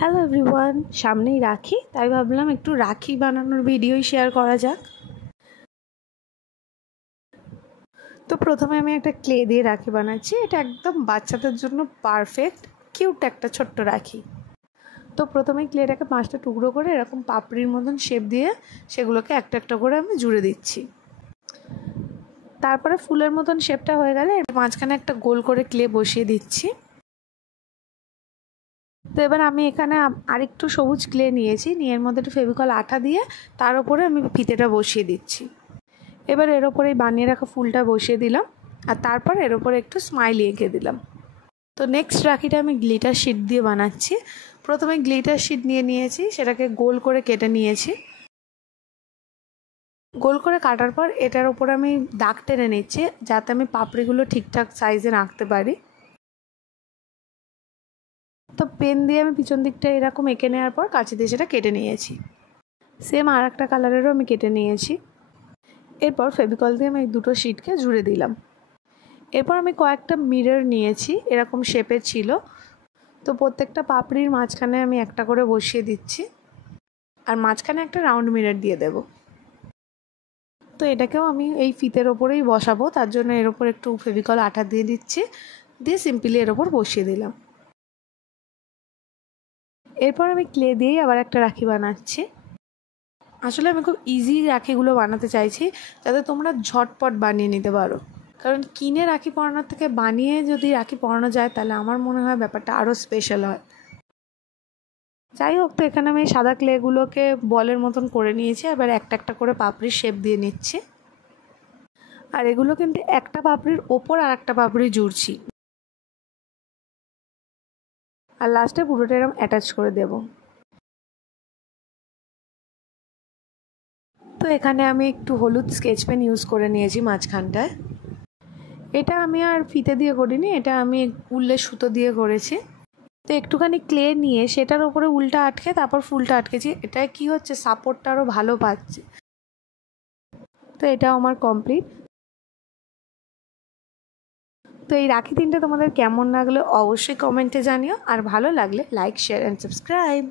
Hello everyone, সামনেই রাখি, তাই ভাবলাম একটু রাখি বানানোর ভিডিওই শেয়ার করা যাক। তো প্রথমে আমি একটা ক্লে দিয়ে রাখি বানাচ্ছি। এটা একদম বাচ্চাদের জন্য পারফেক্ট, কিউট একটা ছোট্ট রাখি। তো প্রথমে ক্লেটাকে 5টা টুকরো করে এরকম পাপড়ির মতন শেপ দিয়ে সেগুলোকে একটা একটা করে আমি জুড়ে দিচ্ছি। তারপরে ফুলের মতন শেপটা হয়ে গেলে মাঝখানে একটা গোল করে ক্লে বসিয়ে দিচ্ছি। তো এবার আমি এখানে আরেকটু সবুজ ক্লে নিয়েছি, নিয়ে এর মধ্যে একটু ফেভিকল আঠা দিয়ে তার উপরে আমি ফিতেটা বসিয়ে দিচ্ছি। এবার এর ওপরে বানিয়ে রাখা ফুলটা বসিয়ে দিলাম, আর তারপর এর ওপরে একটু স্মাইলি এঁকে দিলাম। তো নেক্সট রাখিটা আমি গ্লিটার শিট দিয়ে বানাচ্ছি। প্রথমে গ্লিটার শিট নিয়েছি, সেটাকে গোল করে কেটে নিয়েছি। গোল করে কাটার পর এটার ওপরে আমি দাগ টেনে নিচ্ছি, যাতে আমি পাপড়িগুলো ঠিকঠাক সাইজে রাখতে পারি। তো পেন দিয়ে আমি পিছন দিকটা এরকম এঁকে নেওয়ার পর কাঁচি দিয়ে সেটা কেটে নিয়েছি। সেম আর একটা কালারেরও আমি কেটে নিয়েছি। এরপর ফেভিকল দিয়ে আমি এই দুটো শিটকে জুড়ে দিলাম। এরপর আমি কয়েকটা মিরর নিয়েছি, এরকম শেপের ছিল। তো প্রত্যেকটা পাপড়ির মাঝখানে আমি একটা করে বসিয়ে দিচ্ছি, আর মাঝখানে একটা রাউন্ড মিরর দিয়ে দেব। তো এটাকেও আমি এই ফিতের ওপরেই বসাবো, তার জন্য এর ওপর একটু ফেভিকল আঠা দিয়ে দিচ্ছি, দিয়ে সিম্পলি এর ওপর বসিয়ে দিলাম। এরপর আমি ক্লে দিয়েই আবার একটা রাখি বানাচ্ছি। আসলে আমি খুব ইজি রাখিগুলো বানাতে চাইছি, যাতে তোমরা ঝটপট বানিয়ে নিতে পারো। কারণ কিনে রাখি পরানোর থেকে বানিয়ে যদি রাখি পরানো যায়, তাহলে আমার মনে হয় ব্যাপারটা আরও স্পেশাল হয়। যাই হোক, তো এখানে আমি সাদা ক্লেগুলোকে বলের মতন করে নিয়েছি। এবার একটা একটা করে পাপড়ির শেপ দিয়ে নিচ্ছি, আর এগুলো কিন্তু একটা পাপড়ির ওপর আর একটা পাপড়ি জুড়ছি, আর লাস্টে পুরোটা এরকম অ্যাটাচ করে দেব। তো এখানে আমি একটু হলুদ স্কেচ পেন ইউজ করে নিয়েছি মাঝখানটায়। এটা আমি আর ফিতে দিয়ে করিনি, এটা আমি উলের সুতো দিয়ে করেছি। তো একটুখানি ক্লে নিয়ে সেটার উপরে উলটা আটকে তারপর ফুলটা আটকেছি। এটায় কি হচ্ছে, সাপোর্টটা আরও ভালো পাচ্ছে। তো এটাও আমার কমপ্লিট। তো এই রাখি দিনটা তোমাদের কেমন লাগলো অবশ্যই কমেন্টে জানিও, আর ভালো লাগলে লাইক, শেয়ার অ্যান্ড সাবস্ক্রাইব।